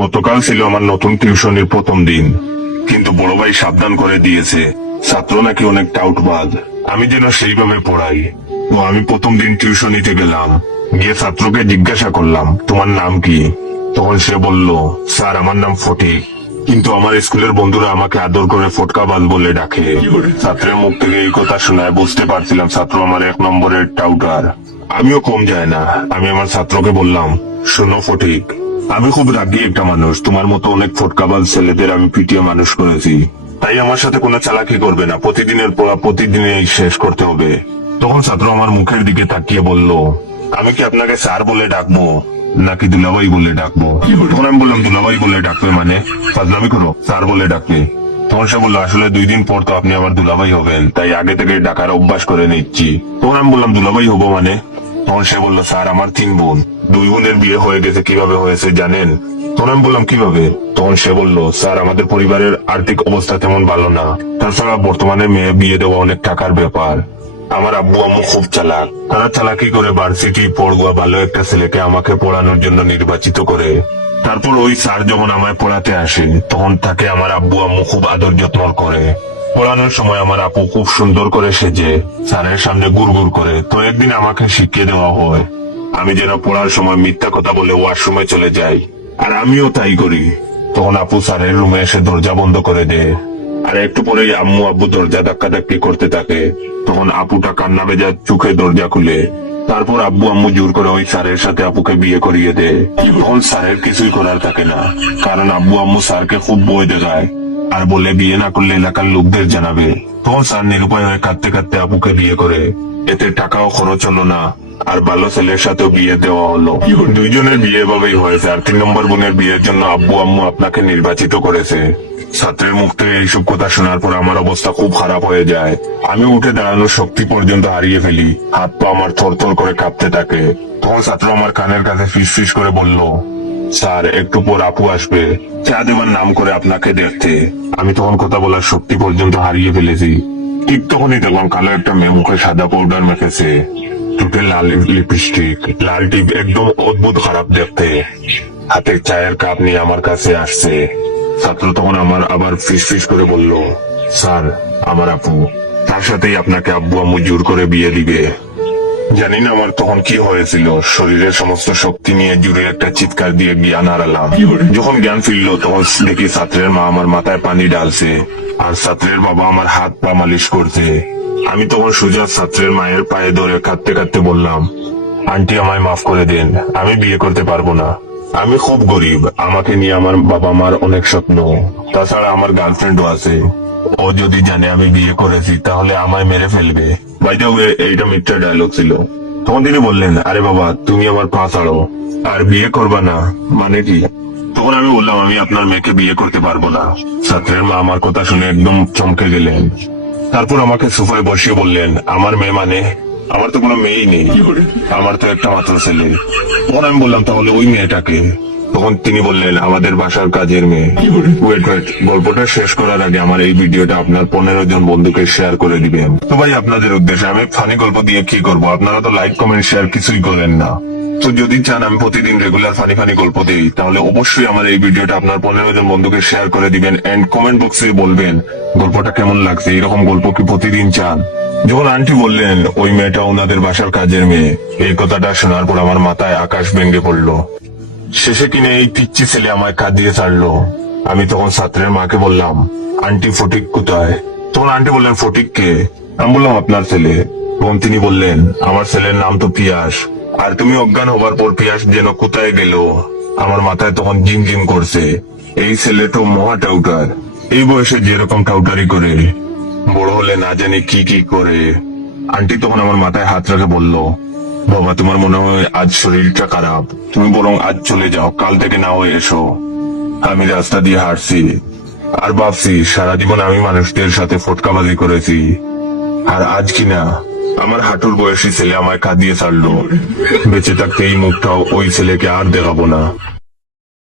গতকাল ছিল আমার নতুন টিউশনের প্রথম দিন, কিন্তু বড় ভাই সাবধান করে দিয়েছে ছাত্র নাকি অনেক টাউটবাজ, আমি যেন সেইভাবে পড়াই। তো আমি প্রথম দিন টিউশনিতে গেলাম, গিয়ে ছাত্রকে জিজ্ঞাসা করলাম তোমার নাম কি। তখন সে বলল, স্যার আমার নাম ফটিক, কিন্তু আমার স্কুলের বন্ধুরা আমাকে আদর করে ফটকাবাজ বলে ডাকে। ছাত্রের মুখ থেকে এই কথা শোনায় বুঝতে পারছিলাম ছাত্র আমার 1 নম্বরের টাউটার। আমিও কম যায় না। আমি আমার ছাত্রকে বললাম, শোনো ফটিক, আমি খুব রাগী একটা মানুষ, তোমার মতো অনেক ফটকাবাজ ছেলেদের আমি পিটিয়ে মানুষ করেছি, তাই আমার সাথে কোনো চালাকি করবে না, প্রতিদিনের পড়া প্রতিদিনই শেষ করতে হবে। তখন ছাত্র আমার মুখের দিকে তাকিয়ে বলল, আমি কি আপনাকে স্যার বলে ডাকবো নাকি দুলাভাই বলে ডাকবো? তখন আমি বললাম, দুলাভাই বলে ডাকবে মানে? ফাজলামি করো, স্যার বলে ডাকবে। তখন সে বললো, আসলে 2 দিন পর তো আপনি আমার দুলাভাই হবেন, তাই আগে থেকে ডাকার অভ্যাস করে নিচ্ছি। তখন আমি বললাম, দুলাভাই হবো মানে? তখন সে বললো, স্যার আমার 3 বোন, 2 বোনের বিয়ে হয়ে গেছে, কিভাবে হয়েছে জানেন? তখন আমি বললাম, কিভাবে? তখন সে বললো, স্যার আমাদের পরিবারের আর্থিক অবস্থা তেমন ভালো না, তাছাড়া বর্তমানে মেয়ে বিয়ে দেওয়া অনেক টাকার ব্যাপার। আমার আব্বু আম্মু খুব চালাক, তারা চালাকি করে ভার্সিটি পড়ুয়া ভালো একটা ছেলেকে আমাকে পড়ানোর জন্য নির্বাচিত করে। তারপর ওই স্যার যখন আমায় পড়াতে আসে, তখন তাকে আমার আব্বু আম্মু খুব আদর যত্ন করে। পড়ানোর সময় আমার আপু খুব সুন্দর করে সেজে স্যারের সামনে গুড়গুড় করে। তো একদিন আমাকে শিখিয়ে দেওয়া হয় আমি যেন পড়ার সময় মিথ্যা কথা বলে ওয়াশরুমে চলে যাই, আর আমিও তাই করি। তখন আপু স্যারের রুমে এসে দরজা বন্ধ করে দেয়, আর একটু পরেই আম্মু আব্বু দরজা ধাক্কাধাক্কি করতে থাকে। তখন আপুটা কান্না ভেজা চোখে দরজা খুলে। তারপর আব্বু আম্মু জোর করে ওই স্যারের সাথে আপুকে বিয়ে করিয়ে দেয়। তখন স্যারের কিছুই করার থাকে না, কারণ আব্বু আম্মু স্যারকে খুব ভয় দেখায় আর বলে বিয়ে না করলে এলাকার লোকদের জানাবে। তখন স্যার নিরুপায় হয়ে কাঁদতে কাঁদতে আপুকে বিয়ে করে। এতে টাকাও খরচ হলো না, আর ভালো ছেলের সাথেও বিয়ে দেওয়া হলো। 2 জনের বিয়ে এভাবেই হয়েছে, আর 3 নম্বর বোনের বিয়ের জন্য আব্বু আম্মু আপনাকে নির্বাচিত করেছে। ছাত্রের মুখ থেকে এইসব কথা শোনার পর আমার অবস্থা খুব খারাপ হয়ে যায়। আমি উঠে দাঁড়ানোর শক্তি পর্যন্ত হারিয়ে ফেলি, হাত পা আমার থরথর করে কাঁপতে থাকে। তখন ছাত্র আমার কানের কাছে ফিস ফিস করে বলল, স্যার একটু পর আপু আসবে চা দেবার নাম করে আপনাকে দেখতে। আমি তখন কথা বলার শক্তি পর্যন্ত হারিয়ে ফেলেছি। ঠিক তখনই দেখলাম কালো একটা মেয়ে মুখে সাদা পাউডার মেখেছে, ঠোঁটে লাল লিপস্টিক, লাল টিপ, একদম অদ্ভুত খারাপ দেখতে, হাতে চায়ের কাপ নিয়ে আমার কাছে আসছে। ছাত্র তখন আমার আবার ফিস ফিস করে বলল, স্যার আমার আপু, তার সাথেই আপনাকে আব্বু আম্মু জোর করে বিয়ে দিবে। জানি না আমার তখন কি হয়েছিল, শরীরের সমস্ত শক্তি নিয়ে জুড়ে একটা চিৎকার দিয়ে জ্ঞান হারালাম। যখন জ্ঞান ফিরলো তখন দেখি ছাত্রের মা আমার মাথায় পানি ঢালছে, আর ছাত্রের বাবা আমার হাত পা মালিশ করছে। আমি তখন সোজা ছাত্রের মায়ের পায়ে ধরে কাঁদতে কাঁদতে বললাম, আন্টি আমায় মাফ করে দেন, আমি বিয়ে করতে পারবো না। আমি খুব গরিব, আমাকে নিয়ে আমার বাবা মার অনেক স্বপ্ন, তাছাড়া আমার গার্লফ্রেন্ডও আছে। ও যদি জানে আমি বিয়ে করেছি তাহলে আমায় মেরে ফেলবে। বাই দ্য ওয়ে, এইটা মিথ্যা ডায়লগ ছিল। তখন তিনি বললেন, আরে বাবা তুমি আমার পা ছাড়ো, আর বিয়ে করবা না মানে কি? তখন আমি বললাম, আমি আপনার মেয়েকে বিয়ে করতে পারবো না। ছাত্রের মা আমার কথা শুনে একদম চমকে গেলেন। তারপর আমাকে সোফায় বসিয়ে বললেন, আমার মেয়ে মানে? আমার তো কোনো মেয়েই নেই, আমার তো একটা মাত্র ছেলে। তখন আমি বললাম, তাহলে ওই মেয়েটাকে? তখন তিনি বললেন, আমাদের বাসার কাজের মেয়ে। ওয়েট ওয়েট, গল্পটা শেষ করার আগে আমার এই ভিডিওটা আপনার 15 জন বন্ধুকে শেয়ার করে দিবেন। তো ভাই আপনাদের উদ্দেশ্যে, আমি ফানি গল্প দিয়ে কি করবো, আপনারা তো লাইক কমেন্ট শেয়ার কিছুই করেন না। তো যদি চান আমি প্রতিদিন রেগুলার ফানি ফানি গল্প দিই, তাহলে অবশ্যই আমার এই ভিডিওটা আপনার 15 জন বন্ধুকে শেয়ার করে দিবেন, এন্ড কমেন্ট বক্সে বলবেন গল্পটা কেমন লাগছে, এরকম গল্প কি প্রতিদিন চান। যখন আন্টি বললেন ওই মেয়েটা ওনাদের বাসার কাজের মেয়ে, এই কথাটা শোনার পর আমার মাথায় আকাশ ভেঙে পড়লো। শেষে কিনে এই পিচ্ছি ছেলে আমায় কাঁদিয়ে ছাড়লো। আমি তখন ছাত্রের মাকে বললাম, আন্টি ফটিক কোথায়? তখন আন্টি বললেন, ফটিক কে? আমি বললাম, আপনার ছেলে। তখন তিনি বললেন, আমার ছেলের নাম তো পিয়াস, আর তুমি অজ্ঞান হবার পর পিয়াস যেন কোথায় গেল। আমার মাথায় তখন জিম জিম করছে, এই ছেলে তো মহা টাউটার, এই বয়সে যেরকম টাউটারি করে বড় হলে না জানি কি কি করে। আন্টি তখন আমার মাথায় হাত রেখে বলল, বাবা তোমার মনে হয় আজ শরীরটা খারাপ, তুমি বরং আজ চলে যাও, কাল থেকে না হয়ে এসো। আমি রাস্তা দিয়ে হাঁটছি আর ভাবছি সারা জীবন আমি মানুষদের সাথে ফটকাবাজি করেছি, আর আজ কিনা আমার হাঁটুর বয়সী ছেলে আমায় কাঁদিয়ে ছাড়লো। বেঁচে থাকতে এই মুখটাও ওই ছেলেকে আর দেখাবো না।